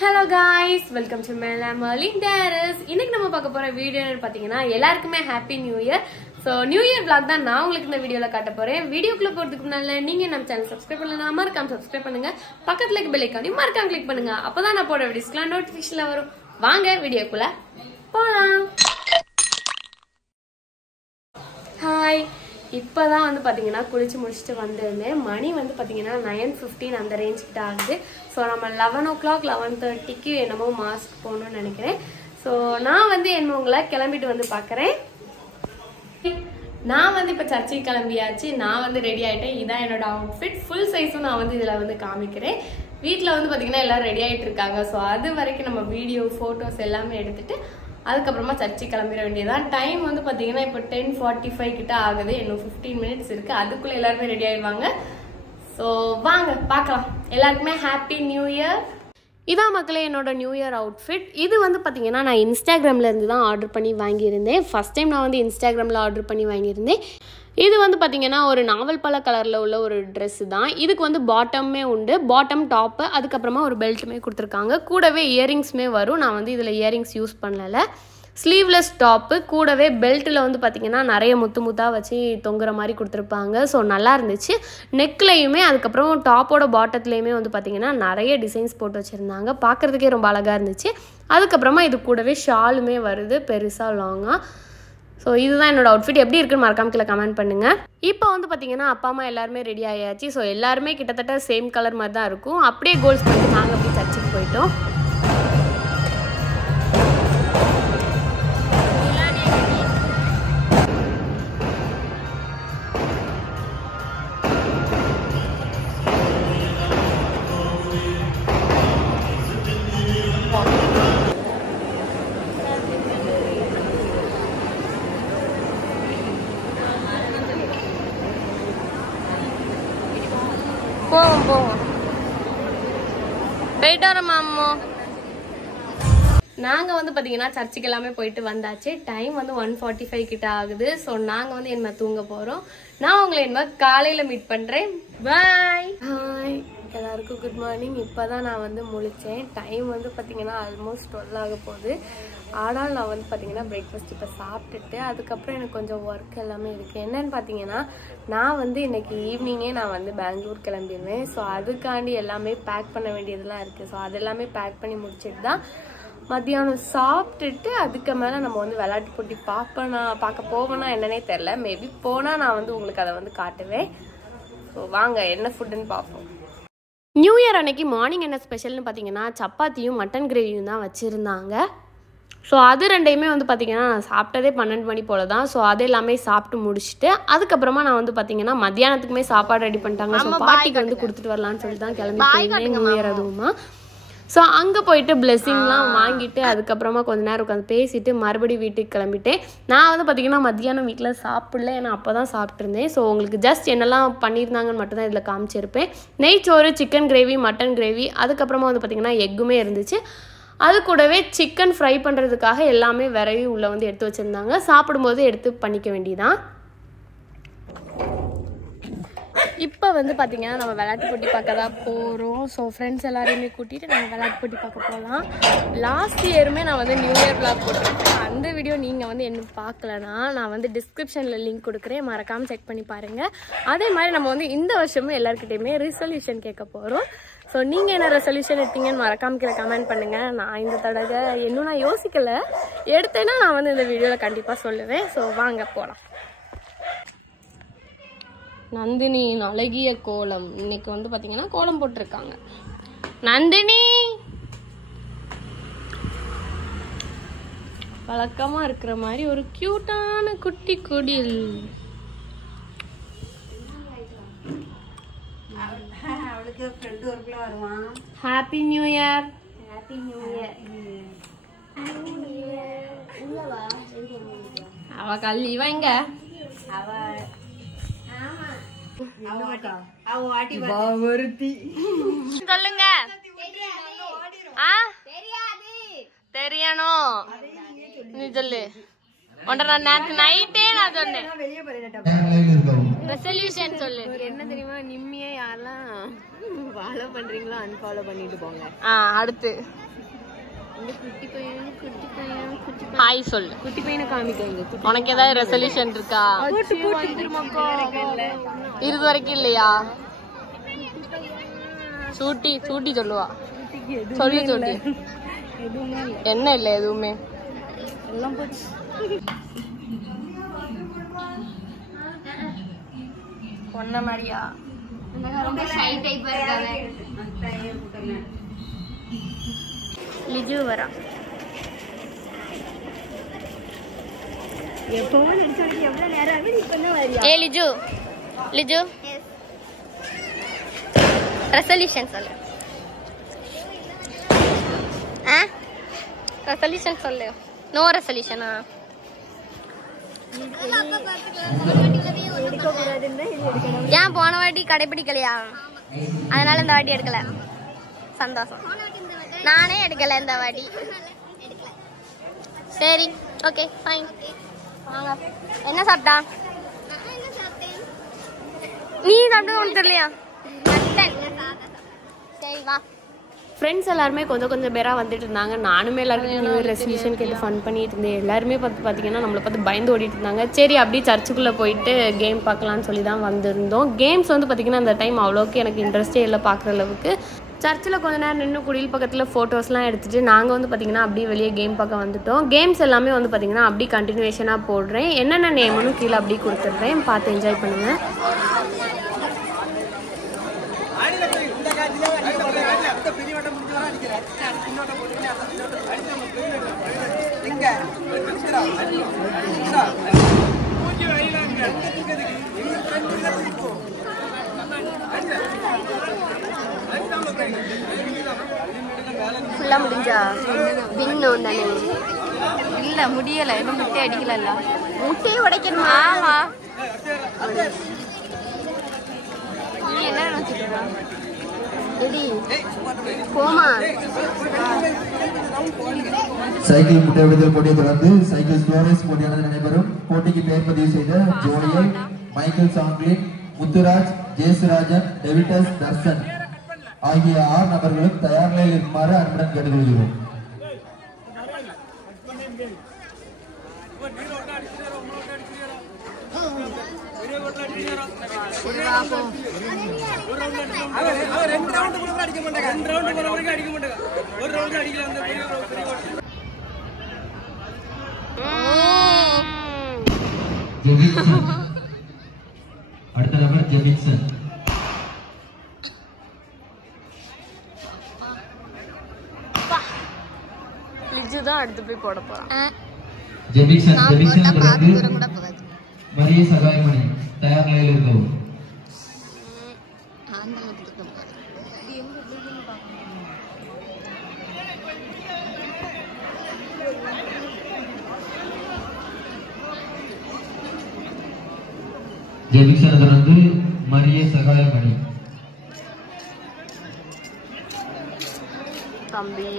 Hello guys, welcome to Merlin Terrace. இன்னைக்கு நம்ம பார்க்க போற வீடியோ பாத்தீங்கன்னா எல்லாருக்குமே happy new year. So new year vlog தான் நான் உங்களுக்கு இந்த வீடியோல காட்ட போறேன். வீடியோக்குள்ள போறதுக்கு முன்னால நீங்க நம்ம சேனல் சப்ஸ்கிரைப் பண்ணலனா மறக்காம சப்ஸ்கிரைப் பண்ணுங்க. பக்கத்துல இருக்க பெல் ஐகானையும் மறக்காம கிளிக் பண்ணுங்க. அப்பதான் நான் போற வீடியோஸ்லாம் நோட்டிபிகேஷன்ல வரும். வாங்க வீடியோக்குள்ள போலாம். ஹாய். இப்பதான் வந்து பாத்தீங்கன்னா குளிச்சு முடிச்சிட்டு வந்திருந்தேன். மணி வந்து பாத்தீங்கன்னா 9:15 அந்த ரேஞ்ச் கிட்ட ஆகுது. ஸோ நம்ம 11 o'clock 11:30க்கு என்னமோ மாஸ்க் போகணும்னு நினைக்கிறேன். ஸோ நான் வந்து என்னவங்களை கிளம்பிட்டு வந்து பார்க்குறேன். நான் வந்து இப்போ சர்ச்சைக்கு கிளம்பியாச்சு. நான் வந்து ரெடி ஆகிட்டேன். இதான் என்னோட அவுட்ஃபிட். ஃபுல் சைஸும் நான் வந்து இதில் வந்து காமிக்கிறேன். வீட்டில் வந்து பார்த்தீங்கன்னா எல்லாரும் ரெடி ஆகிட்டு இருக்காங்க. ஸோ அது வரைக்கும் நம்ம வீடியோ ஃபோட்டோஸ் எல்லாமே எடுத்துட்டு அதுக்கப்புறமா சர்ச்சைக்கு கிளம்பிட வேண்டியதான். டைம் வந்து பார்த்தீங்கன்னா இப்போ 10:45 கிட்ட ஆகுது. இன்னும் 15 minutes இருக்கு. அதுக்குள்ளே எல்லாருமே ரெடி ஆயிடுவாங்க. ஸோ வாங்க பார்க்கலாம். எல்லாருக்குமே ஹாப்பி நியூ இயர். இதான் மக்களே என்னோட நியூ இயர் அவுட்ஃபிட். இது வந்து பார்த்தீங்கன்னா நான் இன்ஸ்டாகிராமில் இருந்து தான் ஆர்டர் பண்ணி வாங்கியிருந்தேன். ஃபஸ்ட் டைம் நான் வந்து இன்ஸ்டாகிராமில் ஆர்டர் பண்ணி வாங்கியிருந்தேன். இது வந்து பார்த்தீங்கன்னா ஒரு நாவல் பழ கலரில் உள்ள ஒரு ட்ரெஸ்ஸு தான். இதுக்கு வந்து பாட்டமே உண்டு, பாட்டம் டாப்பு, அதுக்கப்புறமா ஒரு பெல்ட்டுமே கொடுத்துருக்காங்க. கூடவே இயரிங்ஸுமே வரும். நான் வந்து இதில் இயரிங்ஸ் யூஸ் பண்ணலை. ஸ்லீவ்லெஸ் டாப்பு, கூடவே பெல்ட்டில் வந்து பார்த்திங்கன்னா நிறைய முத்து முத்தாக வச்சு தொங்குற மாதிரி கொடுத்துருப்பாங்க. ஸோ நல்லா இருந்துச்சு. நெக்லையுமே அதுக்கப்புறம் டாப்போட பாட்டத்துலேயுமே வந்து பார்த்திங்கன்னா நிறைய டிசைன்ஸ் போட்டு வச்சுருந்தாங்க. பார்க்குறதுக்கே ரொம்ப அழகாக இருந்துச்சு. அதுக்கப்புறமா இது கூடவே ஷாலுமே வருது பெருசாக லாங்காக. ஸோ இதுதான் என்னோடய அவுட்ஃபிட். எப்படி இருக்குன்னு மறக்காம கீழே கமெண்ட் பண்ணுங்கள். இப்போ வந்து பார்த்திங்கன்னா அப்பா அம்மா எல்லாருமே ரெடி ஆயாச்சு. ஸோ எல்லாருமே கிட்டத்தட்ட சேம் கலர் மாதிரி தான் இருக்கும். அப்படியே கோல்ஸ் பண்ணிட்டு நாங்கள் அப்படியே சர்ச்சுக்கு போயிட்டோம். போவோம் போவோம் போயிட்டு வரோம் மாமோ. நாங்கள் வந்து பார்த்தீங்கன்னா சர்ச்சுக்கு எல்லாமே போயிட்டு வந்தாச்சு. டைம் வந்து 1:45 கிட்ட ஆகுது. ஸோ நாங்கள் வந்து என்ன தூங்க போகிறோம். நான் உங்களை என்ன காலையில் மீட் பண்ணுறேன். பாய். ஹாய் எல்லாருக்கும் குட் மார்னிங். இப்போ தான் நான் வந்து முழித்தேன். டைம் வந்து பார்த்திங்கன்னா ஆல்மோஸ்ட் 12 ஆக போகுது. ஆனால் நான் வந்து பார்த்திங்கன்னா பிரேக்ஃபாஸ்ட் இப்போ சாப்பிட்டுட்டு அதுக்கப்புறம் எனக்கு கொஞ்சம் ஒர்க் எல்லாமே இருக்குது. என்னென்னு பார்த்தீங்கன்னா நான் வந்து இன்றைக்கி ஈவினிங்கே நான் வந்து பெங்களூர் கிளம்பிடுவேன். ஸோ அதுக்காண்டி எல்லாமே பேக் பண்ண வேண்டியதெல்லாம் இருக்குது. ஸோ அது எல்லாமே பேக் பண்ணி முடிச்சுட்டு தான் மத்தியானம் சாப்பிட்டுட்டு அதுக்கு மேலே நம்ம வந்து விளையாட்டு போட்டி பார்க்க போவேன்னா என்னன்னே தெரில. மேபி போனால் நான் வந்து உங்களுக்கு அதை வந்து காட்டுவேன். ஸோ வாங்க என்ன ஃபுட்டுன்னு பார்ப்போம். நியூ இயர் அன்னைக்கு மார்னிங் என்ன ஸ்பெஷல்னு பார்த்தீங்கன்னா சப்பாத்தியும் மட்டன் கிரேவியும் தான் வச்சுருந்தாங்க. ஸோ அது ரெண்டையுமே வந்து பார்த்திங்கன்னா நான் சாப்பிட்டதே 12 மணி போல் தான். ஸோ அது எல்லாமே சாப்பிட்டு முடிச்சுட்டு அதுக்கப்புறமா நான் வந்து பார்த்திங்கன்னா மத்தியானத்துக்குமே சாப்பாடு ரெடி பண்ணிட்டாங்க. ஸோ பாட்டிக்கு வந்து கொடுத்துட்டு வரலான்னு சொல்லிட்டு தான் கிளம்பி நியூ இயர் அதுவுமா. ஸோ அங்கே போயிட்டு பிளெஸ்ஸிங்லாம் வாங்கிட்டு அதுக்கப்புறமா கொஞ்ச நேரம் உட்காந்து பேசிட்டு மறுபடியும் வீட்டுக்கு கிளம்பிட்டேன். நான் வந்து பார்த்திங்கன்னா மத்தியானம் வீட்டில் சாப்பிடல, ஏன்னா அப்போ தான் சாப்பிட்ருந்தேன். ஸோ உங்களுக்கு ஜஸ்ட் என்னெல்லாம் பண்ணியிருந்தாங்கன்னு மட்டும் தான் இதில் காமிச்சிருப்பேன். நெய்ச்சோறு, சிக்கன் கிரேவி, மட்டன் கிரேவி, அதுக்கப்புறமா வந்து பார்த்திங்கன்னா எக்குமே இருந்துச்சு. அது கூடவே சிக்கன் ஃப்ரை பண்ணுறதுக்காக எல்லாமே விரைவி உள்ளே வந்து எடுத்து வச்சுருந்தாங்க. சாப்பிடும்போது எடுத்து பண்ணிக்க வேண்டியதான். இப்போ வந்து பார்த்திங்கன்னா நம்ம விளையாட்டு போட்டி பார்க்க தான் போகிறோம். ஸோ ஃப்ரெண்ட்ஸ் எல்லாரையுமே கூட்டிகிட்டு நம்ம விளையாட்டு போட்டி பார்க்க போகலாம். லாஸ்ட் இயருமே நான் வந்து நியூ இயர் vlog போட்டிருக்கேன். அந்த வீடியோ நீங்கள் வந்து என்ன பார்க்கலன்னா நான் வந்து டிஸ்கிரிப்ஷனில் லிங்க் கொடுக்குறேன், மறக்காமல் செக் பண்ணி பாருங்கள். அதே மாதிரி நம்ம வந்து இந்த வருஷமும் எல்லாருக்கிட்டையுமே ரெசல்யூஷன் கேட்க போகிறோம். ஸோ நீங்கள் என்ன ரெசல்யூஷன் எடுத்தீங்கன்னு மறக்காம கீழே கமெண்ட் பண்ணுங்கள். நான் இந்த தடவை இன்னும் நான் யோசிக்கலை, எடுத்தேன்னா நான் வந்து இந்த வீடியோவில் கண்டிப்பாக சொல்லுவேன். ஸோ வாங்க போகலாம். நந்தினியின் அழகிய கோலம். இன்னைக்கு வந்து பார்த்தீங்கன்னா கோலம் போட்டிருக்காங்க. நந்தினி வழக்கமாக இருக்கிற மாதிரி ஒரு கியூட்டான குட்டி குடில். Happy new year. Happy new year. அவ கல்வி இவங்க சொல்லுங்க. தெரியணும் நீ சொல்லு. நேற்று நைட்டே நான் சொன்னேன் ரெசல்யூஷன் சொல்லு. என்ன தெரியுமா, நிம்மியே யாரெல்லாம் ஃபாலோ பண்றீங்களோ அன்ஃபாலோ பண்ணிட்டு போங்க. அடுத்து ஹாய் சொல்லு. குட்டி பையனை காமிக்கங்க. உனக்கு ஏதாவது ரெசல்யூஷன் இருக்கா? 20 வரைக்கும் இல்லையா? சூட்டி சூட்டி சொல்லுவா. சொல்லு சூட்டி. என்ன இல்லை எதுவுமே எல்லாம் போச்சு. பொண்ண மாதிரியா? லிஜு வரா. ஏ லிஜு லிஜு ரெசல்யூஷன் சொல்லு. ரெசல்யூஷன் சொல்லு. நோ ரெசல்யூஷனா? ஏன் போன வாட்டி கடைபிடிக்கலையா? அதனால இந்த வாட்டி எடுக்கல. சந்தோஷம். நானே எடுக்கல இந்த வாட்டி. சரி ஓகே ஃபைன். என்ன சாப்பிட்டா? நீ சாப்பிட்டு ஒன்று தெரியலையா? சரி வா. ஃப்ரெண்ட்ஸ் எல்லாருமே கொஞ்சம் பேராக வந்துட்டு இருந்தாங்க. நானுமே எல்லாருமே நியூ இயர் ரெசல்யூஷன் கேட்டு ஃபன் பண்ணிட்டு இருந்தேன். எல்லாருமே பார்த்தீங்கன்னா நம்மளை பார்த்து பயந்து ஓடிட்டு இருந்தாங்க. சரி அப்படியே சர்ச்சுக்குள்ளே போயிட்டு கேம் பார்க்கலான்னு சொல்லி தான் வந்திருந்தோம். கேம்ஸ் வந்து பார்த்திங்கன்னா அந்த டைம் அவ்வளோக்கு எனக்கு இன்ட்ரெஸ்டே இல்லை பார்க்குற அளவுக்கு. சர்ச்சில் கொஞ்ச நேரம் நின்று குடியில் பக்கத்தில் ஃபோட்டோஸ்லாம் எடுத்துகிட்டு நாங்கள் வந்து பார்த்திங்கன்னா அப்படியே வெளியே கேம் பார்க்க வந்துட்டோம். கேம்ஸ் எல்லாமே வந்து பார்த்திங்கன்னா அப்படியே கண்டினியூஷனாக போடுறேன். என்னென்ன நேம்னு கீழே அப்படியே கொடுத்துட்றேன், பார்த்து என்ஜாய் பண்ணுங்கள். ஃபுல்லாக முடிஞ்சா பின்னும் தானே? இல்லை முடியலை, இன்னும் முட்டை அடிக்கல. முட்டையை உடைக்கணுமா? ஆமாம். நீ என்ன நினச்சிட்டு எடி போமா? சைக்கிள் முட்டை விடுதல் போட்டியை தொடர்ந்து சைக்கிள் ஸ்லோரேஸ் போட்டியானது நடைபெறும். போட்டிக்கு பெயர் பதிவு செய்த ஜோடியல், மைக்கேல் சாங்க்லின், முத்துராஜ், ஜேசுராஜன், டெவிட்டஸ், தர்சன் ஆகிய 6 நபர்களும் தயார் நிலையில் இருக்குமாறு அன்புடன் கேட்டுக்கொள்கிறோம். அடுத்த நபர் ஜெபின்சன். லிஜு தான் அடுத்து போய் போட போறான். ஜெபின்சன் மரிய சகாயமணி தயார் நிலையில் இருக்கவும். ஜெபின்சன் தொடர்ந்து மரிய சகாயமணி. தம்பி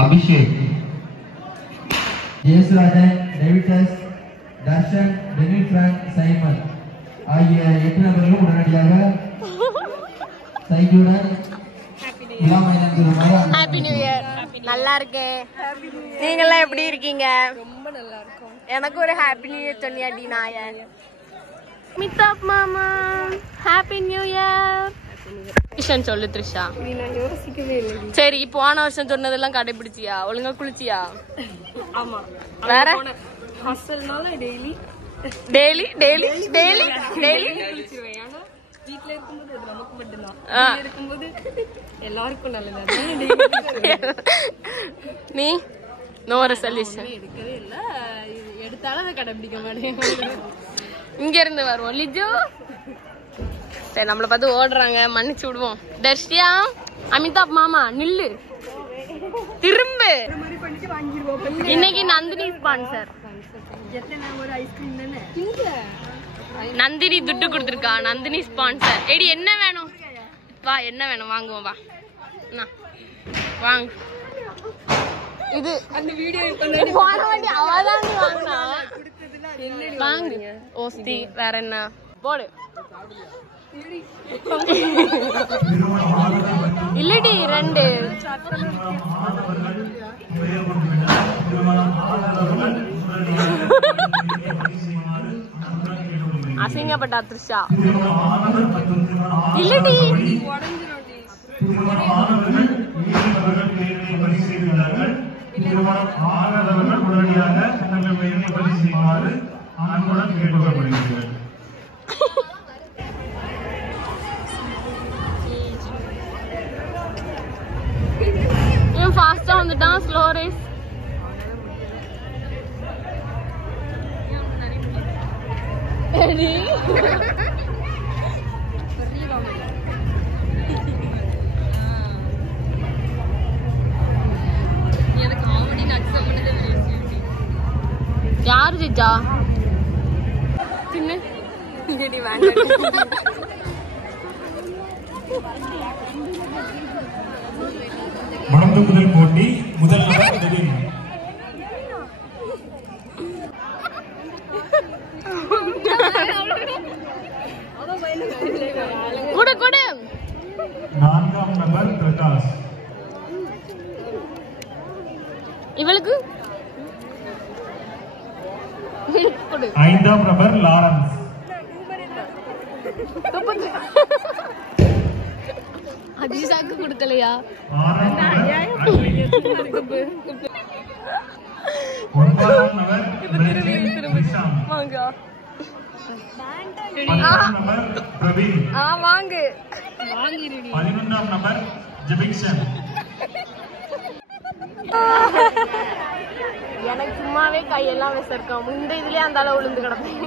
அபிஷேக், ஜேசுராஜன், டேவிட்டஸ், தர்ஷன், டெனில் பிராங்க், சைமன் ஆகிய 8 நபர்களும் உடனடியாக சைக்கிளுடன் ஹாப்பி நியூ இயர். நல்லா இருக்கேன். நீங்கெல்லாம் எப்படி இருக்கீங்க? ரொம்ப நல்லா இருக்கும். எனக்கு ஒரு ஹாப்பி நியூ இயர் சொன்னியாடி நாயன். மித்தாப் மாமா ஹாப்பி நியூ இயர் சொல்லு த்ரிஷா. சரி போன வருஷம் சொன்னதெல்லாம் கடைபிடிச்சியா? ஒழுங்கா குளிச்சியா? ஆமா. வேற daily daily daily daily daily குளிச்சிருவேன். ஆனா வீட்ல இருக்கும்போது அது நமக்கு மட்டும்தான், இருக்கும்போது எல்லாருக்கும் நல்லது. நீ நோ ரெசல்யூஷன் எடுக்கவே இல்ல, எடுத்தாலும் அதை கடைபிடிக்க மாட்டேன். இங்க இருந்து வருவோம் லிஜு. சரி நம்மளை பார்த்து ஓடுறாங்க, மன்னிச்சு விடுவோம். தர்ஷியா, அமிதாப் மாமா நில்லு, திரும்ப. இன்னைக்கு நந்தினி ஸ்பான்சர். நந்தினி துட்டு கொடுத்துருக்கா, நந்தினி ஸ்பான்சர். எடி என்ன வேணும்? வா என்ன வேணும் வாங்குவோம், வா வாங்க. இது அந்த வீடியோ அவதான் வாங்கினா வாங்க ஓஸ்தி வேற என்ன போடு இல்லடி 2 அசிங்கப்பட்ட த்ரிஷா இல்லடி இவன் ஃபாஸ்டா வந்துட்டான் ஸ்லோ ரேஸ் யாரு ஜிஜா தின்னு மணந்து முதல் போட்டி முதல் நபர் டெவின் குடு குடு 4ஆம் நபர் பிரகாஷ் இவளுக்கு 5ஆம் நபர் லாரன்ஸ் அஜிஷாக்கு கொடுக்கலையா 6ஆம் நபர் 9ஆம் நபர் நிஷாந்த் வாங்க 10ஆம் நபர் பிரவீன் வாங்கு 11ஆம் நபர் ஜெபிக்ஷன் எனக்கு சும்மாவே கையெல்லாம் விசர்க்கும் இந்த இதுலயே அந்த அளவு விழுந்து கிடப்பேன்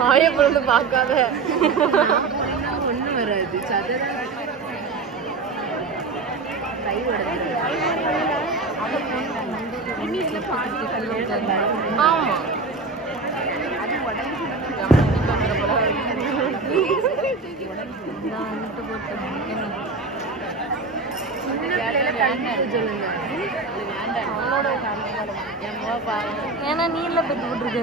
மாய பொருள் பார்க்காத ஒண்ணு வராது ஆமா ஏன்னா நீர்ல பெற்று போட்டுருக்கு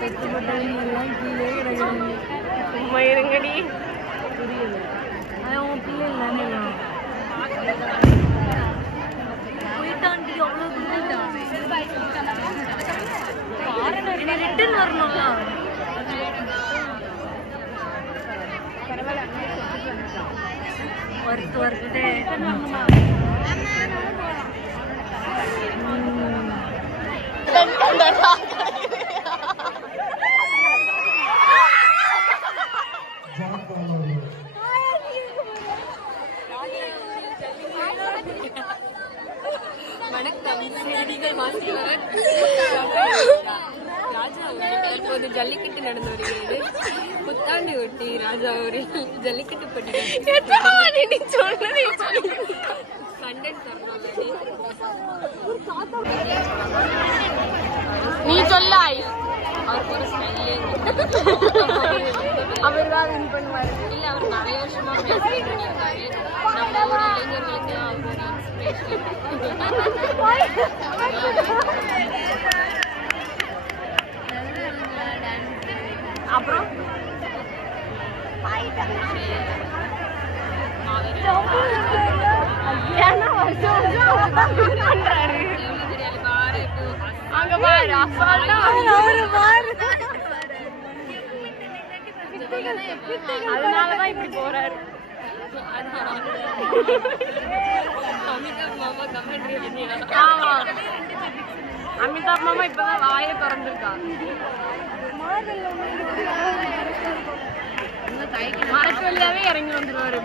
பெற்று போட்டெல்லாம் கீழே கிடக்குது சும்மா இருங்கடி புரியல அதான் உன் பிள்ளை இல்லாம போயிட்டாண்டி அவ்வளவு ரிட்டர்ன் வரணும்ல வருத்தே ஜல்லிக்கட்டு நடந்து வருகிறது புத்தாண்டு ஒட்டி ராஜா ஒரு ஜல்லிக்கட்டு பட்டி நீ சொல்லாய் அவர் தான் வின் பண்ணுவாரு இல்ல அவர் நிறைய வருஷமா பேசிட்டு இருக்காரு நம்ம இளைஞர்களுக்கு அவரோட அப்புறம் அங்க பாரு அதனாலதான் இப்படி போறாரு ஆமா அமிதாப் மாமா இப்பதான் வாயை திறந்துருக்கா மரத்து வழியாவே இறங்கி வந்துருவாரு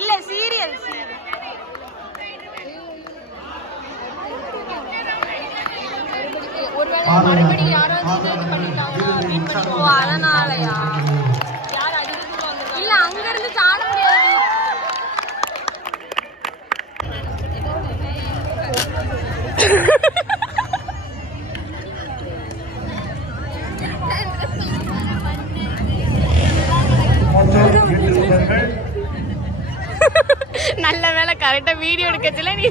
இல்ல சீரியல் மறுபடியும் யாராவது அதனாலயா இல்ல அங்க இருந்து சாட முடியாது. நல்ல வேலை கரெக்டா வீடியோ எடுக்கச்சுல நீ.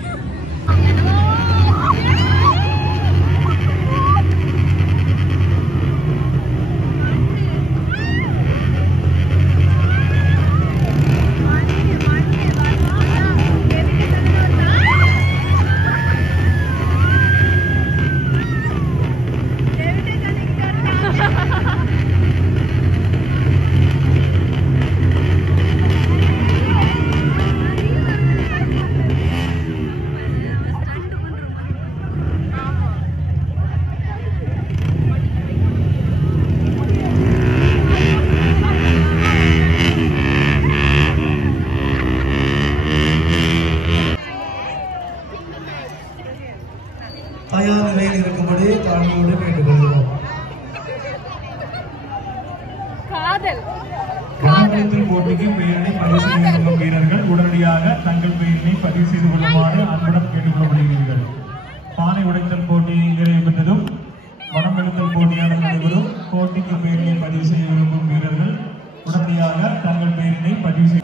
தயார் நிலையில் இருக்கும்படி தாழ்மையோடு கேட்டுக்கொள்கிறோம். வனவெளித்தல் போட்டிக்கு பெயரினை பதிவு செய்து கொள்ளும் வீரர்கள் உடனடியாக தங்கள் பெயரினை பதிவு செய்து கொள்ளுமாறு அன்புடன் கேட்டுக்கொள்ளப்படுகிறீர்கள். பானை உடைத்தல் போட்டி நிறைவு பெற்றதும் வனவெளித்தல் போட்டியானது நடைபெறும். போட்டிக்கு பெயரினை பதிவு செய்ய விரும்பும் வீரர்கள் உடனடியாக தங்கள் பெயரினை பதிவு செய்ய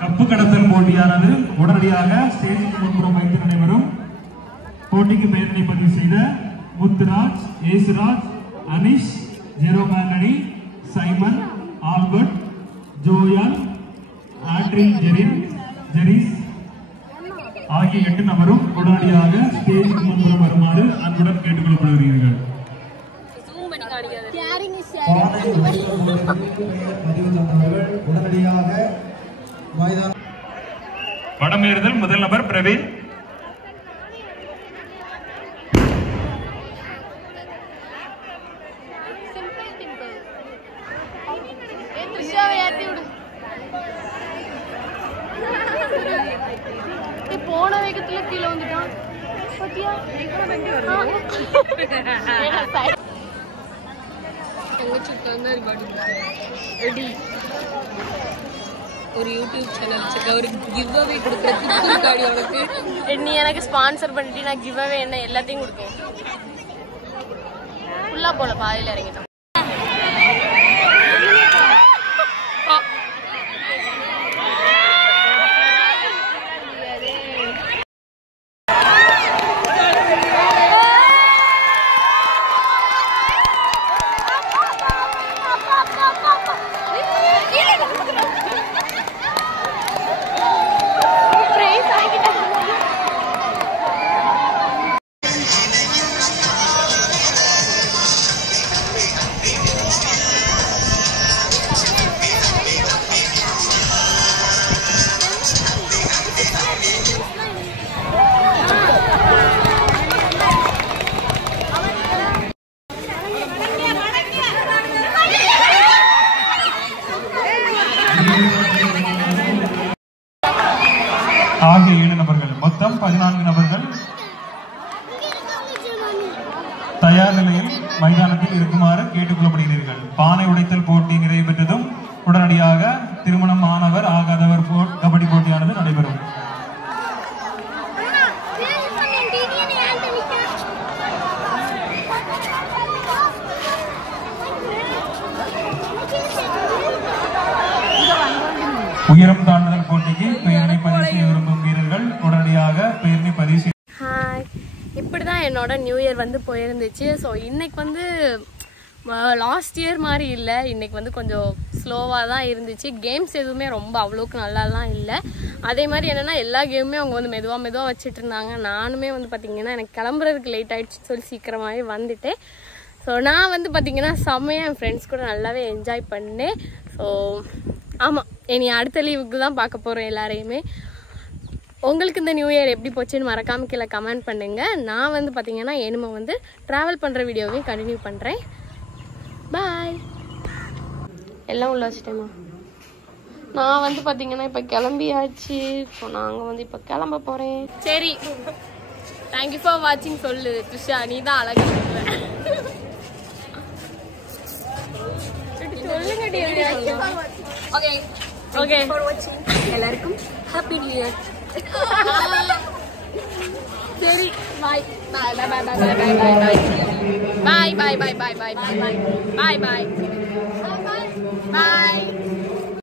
கப்பு கடத்தல் போட்டியானது உடனடியாக ஸ்டேஜுக்கு முன்புறம் வைத்து நடைபெறும். போட்டிக்கு பெயரினை பதிவு செய்த முத்துராஜ், ஏசுராஜ், அனிஷ், ஜெரோமானி, சைமன், ஆல்பர்ட், ஜோயான், ஆட்ரின், ஜெரிஸ் ஆகிய 8 நபரும் உடனடியாக ஸ்டேஜுக்கு முன்புறம் வருமாறு அன்புடன் கேட்டுக்கொள்ளப்படுகிறீர்கள். உடனடியாக வடமேறுதல் முதல் நபர் பிரவீன். போன வேகத்துல கீழே வந்துட்டான். ஒரு யூடியூப் சேனல் வச்சிருக்க ஒரு கிவ் அவே கொடுக்குறதுக்கு உனக்கு நீ எனக்கு ஸ்பான்சர் பண்ணிட்டு நான் கிவ் அவே என்ன எல்லாத்தையும் கொடுக்கேன். ஃபுல்லா போல பாதியில் இறங்கிட்டோம். ஆகிய 7 நபர்கள் மொத்தம் 14 நபர்கள் தயார் நிலையில் மைதானத்தில் இருக்குமாறு கேட்டுக்கொள்ளப்படுகிறீர்கள். பானை உடைத்தல் போட்டி நிறைவு பெற்றதும் உடனடியாக திருமணம் ஆனவர் ஆகாதவர் கபடி போட்டியானது நடைபெறும். உயரம் தாண்டுதல் போட்டிக்கு பெயரினை பதிவு செய்ய விரும்பும் வீரர்கள் உடனடியாக பெயரினை பதிவு செய்ய. ஹாய், இப்படிதான் என்னோட நியூ இயர் வந்து போயிருந்துச்சு. ஸோ இன்னைக்கு வந்து லாஸ்ட் இயர் மாதிரி இல்லை, இன்னைக்கு வந்து கொஞ்சம் ஸ்லோவாக தான் இருந்துச்சு. கேம்ஸ் எதுவுமே ரொம்ப அவ்வளோக்கு நல்லாலாம் இல்லை. அதே மாதிரி என்னென்னா எல்லா கேமுமே அவங்க வந்து மெதுவாக வச்சுட்டு இருந்தாங்க. நானுமே வந்து பார்த்திங்கன்னா எனக்கு கிளம்புறதுக்கு லேட் ஆகிடுச்சின்னு சொல்லி சீக்கிரமாகவே வந்துட்டேன். ஸோ நான் வந்து பார்த்தீங்கன்னா செம்மையாக என் ஃப்ரெண்ட்ஸ் கூட நல்லாவே என்ஜாய் பண்ணேன். ஸோ ஆமாம், இனி அடுத்த லீவுக்கு தான் பார்க்க போகிறோம் எல்லாரையுமே. உங்களுக்கு இந்த நியூ இயர் எப்படி போச்சுன்னு மறக்காம கீழே கமெண்ட் பண்ணுங்கள். நான் வந்து பார்த்தீங்கன்னா இனிமே வந்து ட்ராவல் பண்ணுற வீடியோவையும் கண்டினியூ பண்ணுறேன். பாய். எல்லாம் உள்ள வச்சுட்டேம்மா. நான் வந்து பார்த்தீங்கன்னா இப்போ கிளம்பியாச்சு. ஸோ நாங்கள் வந்து இப்போ கிளம்ப போகிறேன். சரி, தேங்க்யூ ஃபார் வாட்சிங் சொல்லு த்ரிஷா, நீ தான் அழகா சொல்லுங்க. ஓகே, எல்லாருக்கும் ஹாப்பி நியூ இயர். சரி, பாய் பாய் பாய் பாய் பாய் பாய் பாய் பாய் பாய் பாய் பாய் பாய் பாய் பாய் பாய்.